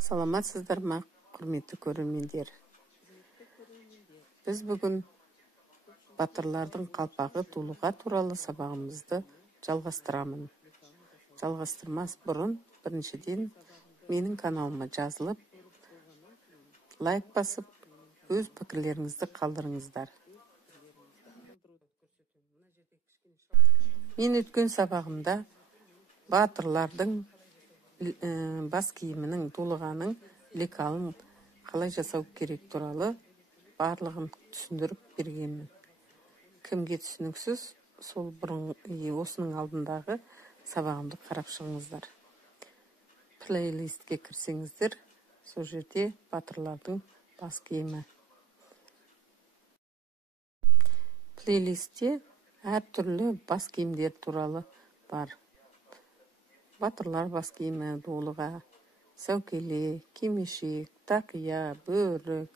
Саламатсыздар ма, құрметті көрермендер. Біз бүгін батырлардың қалпағы дулыға туралы сабағымызды жалғастырмас бұрын біріншіден менің каналыма жазылып, лайк басып, өз пікірлеріңізді қалдырыңыздар. Мен өткен сабағымда батырлардың бас киімінің, дулығаның лекалын қалай жасау керек туралы барлығын түсіндіріп бергенмін. Кімге түсініксіз, сол осының алдындағы сабағымды қарап шығыңыздар. Плейлистке кірсеңіздер, сол жерде батырлардың бас киімі. Плейлистте әртүрлі бас киімдер туралы бар. Батырлар бас киімі, дулыға, сәукеле, кимешек, тақия, бөрік,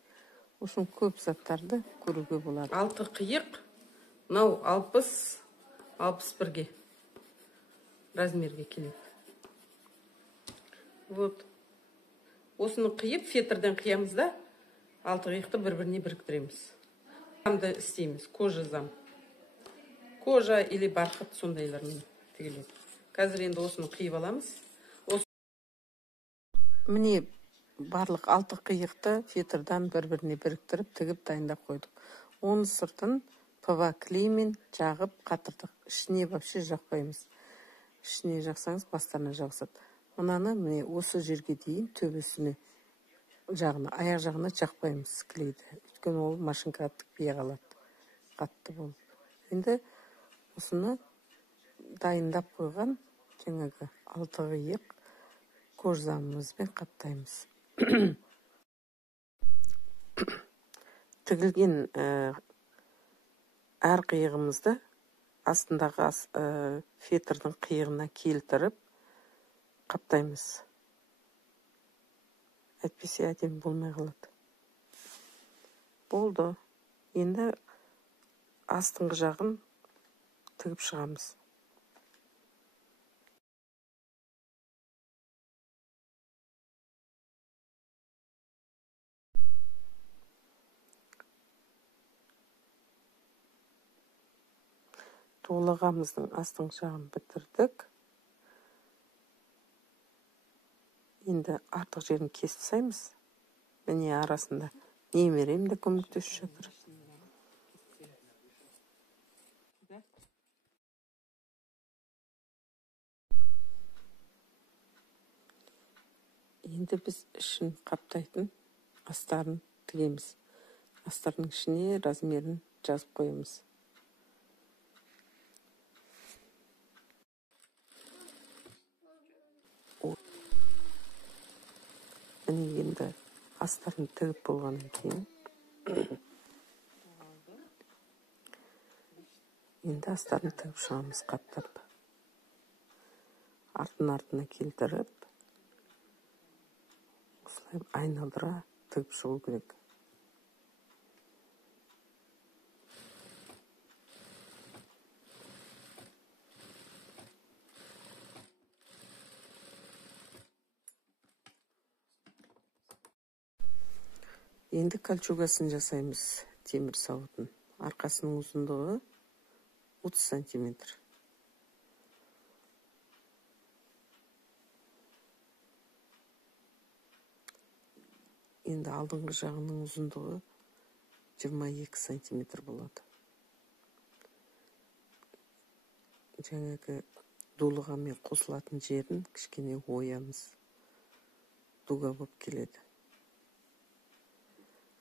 осының көп заттарды көруге болады. 6 қиық, мынау 60-61-ге размерге келеді. Вот. Осыны қиып, фетрден қиямыз да, 6 қиықты бір-біріне біріктіреміз. Замды істейміз, кожа зам. Кожа или барқыт сондайлармен тігіледі. Қазір енді осыны қиып аламыз. Міне барлық 6 қиықты фетрдан бір-біріне біріктіріп, тігіп дайындап қойдық. Оның сыртын ПВА клеймен жағып қатырдық. Ішіне вообще жақпаймыз. Ішіне жақсаңыз бастарына жабысады. Мынаны міне осы жерге дейін төбесіне жағына, аяқ жағына жақпаймыз клейді. Өйткені ол машинкаға тікпей қалады. Қатты болып. Енді осыны дайындап қойған жаңағы 6 қиық кожзамымызбен қаптаймыз. Тігілген әр қиығымызды астындағы фетрдің қиығына келтіріп қаптаймыз. Әйтпесе әдемі болмай қалады. Болды. Енді астыңғы жағын тігіп шығамыз. Дулығамыздың астыңғы жағын бітірдік. Енді артық жерін кесіп тастаймыз. Міне арасында немерем де көмектесіп жатыр. Енді біз ішін қаптайтын астарын тігеміз. Астардың ішіне размерін жазып қоямыз. Міне енді астарын тігіп болғаннан кейін енді астарын тігіп шығамыз қаптап. Артына келтіріп осылай айналдыра тігіп шығу керек. Енді кольчугасын жасаймыз, темір сауытын. Арқасының ұзындығы 30 сантиметр. Енді алдыңғы жағының ұзындығы 22 сантиметр болады. Жаңағы дулығамен қосылатын жерін кішкене оямыз. Дуга болып келеді.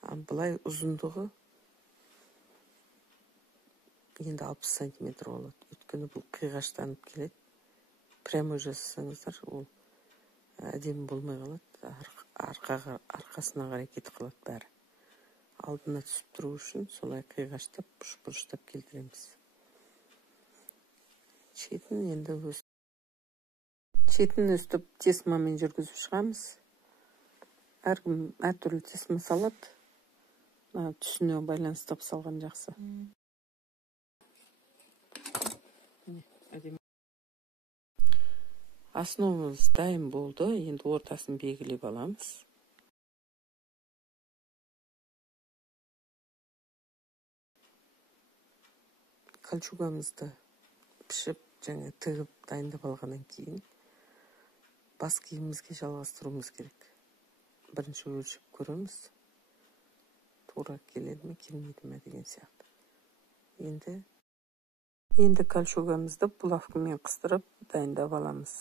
Бұлай ұзындығы енді 60 сантиметр болады. Өткені бұл қиғаштанып келеді. Прямой жасасаңыздар, ол әдемі болмай қалады. Арқасына қарай кетіп қалады бәрі. Алдына түсіп тұру үшін солай қиғаштап, бұрыштап келтіреміз. Шетін өстіп тесмамен жүргізіп шығамыз. Әркім әртүрлі тесма салады. Түсіне байланыстап салған жақсы. Основамыз дайын болды. Енді ортасын белгілеп аламыз. Кольчугамызды пішіп, және тігіп дайындап алғаннан кейін бас киімімізге жалғастыруымыз керек. Бірінші өлшеп көреміз. Тура келеді ме, келмейді ме деген сияқты. Енді кольчугамызды булавкамен қыстырып дайындап аламыз.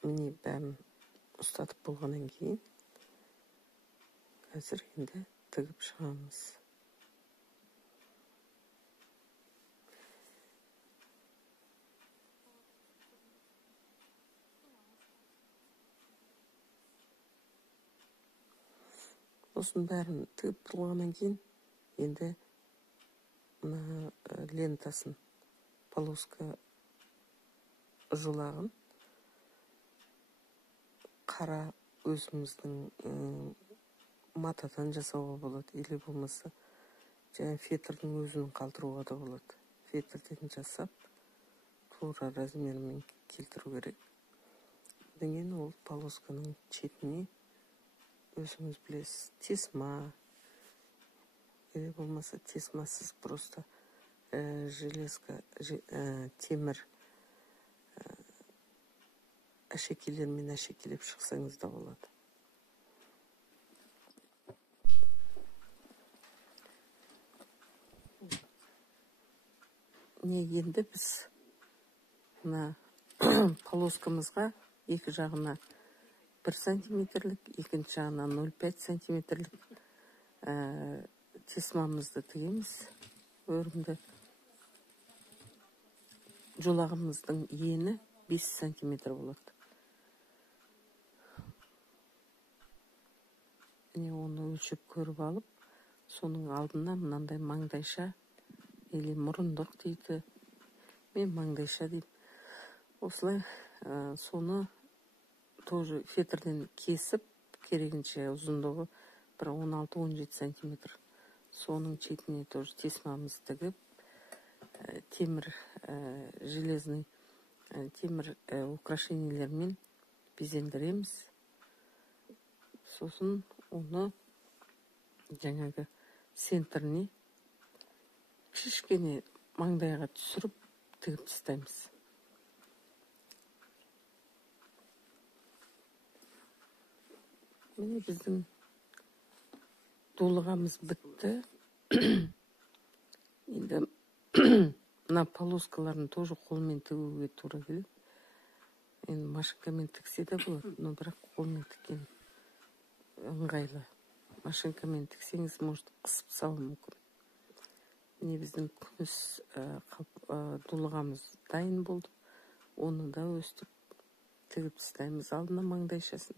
Міне бәрін ұстатып болғаннан кейін қазір енді тігіп шығамыз. Осының бәрін тігіп болғаннан кейін енді мына лентасын, полоска жолағын қара өзіміздің матадан жасауға болады, или болмаса және фетрдің өзін қалдыруға да болады. Фетрден жасап, тура размерімен келтіру керек. Деген ол полосканың шетіне өзіңіз білесіз, тесма, или болмаса тесмасыз просто железка, темір әшекейлермен әшекелеп шықсаңыз да болады. Енді біз мына полоскамызға екі жағына 1 сантиметрлік, екінші жағына 0,5 сантиметрлік тесмамызды тігеміз. Өрімді жолағымыздың ені 5 сантиметр болады. Оны өлшеп көріп алып, соның алдына мынандай маңдайша, или мұрындық дейді. Мен маңдайша деймін. Осылай соны тоже фетрден кесіп, керегінше ұзындығы 16-17 сантиметр. Соның шетіне тоже тесмамыз тігіп, темір украшениялермен безендіреміз. Сосын оны жаңағы центріне кішкене маңдайға түсіріп тігіп тастаймыз. Міне біздің дулығамыз бітті. Енді мына полоскаларын тоже қолмен тігуге тура келеді. Енді машинкамен тіксе де болады, но бірақ қолмен тіккен ыңғайлы. Машинкамен тіксеңіз, может, қысып салу мүмкін. Міне біздің күміс дулығамыз дайын болды. Оны да өстіп тігіп тастаймыз алдына маңдайшасын.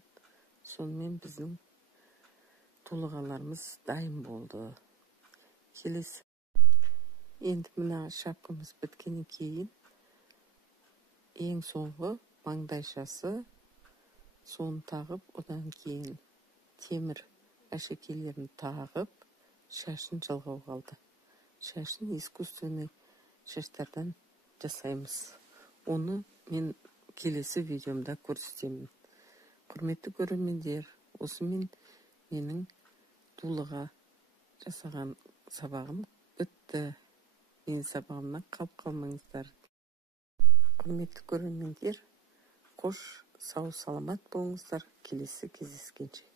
Сонымен біздің дулығаларымыз дайын болды. Келесі. Енді мына шапкамыз біткеннен кейін ең соңғы маңдайшасы, соны тағып, одан кейін темір әшекейлерін тағып, шашын жалғау қалды. Шашын искусственный шаштардан жасаймыз. Оны мен келесі видеомда көрсетемін. Құрметті көрермендер, осымен менің дулыға жасаған сабағым бітті. Менің сабағымнан қалып қалмаңыздар. Құрметті көрермендер, қош, сау саламат болыңыздар. Келесі кездескенше.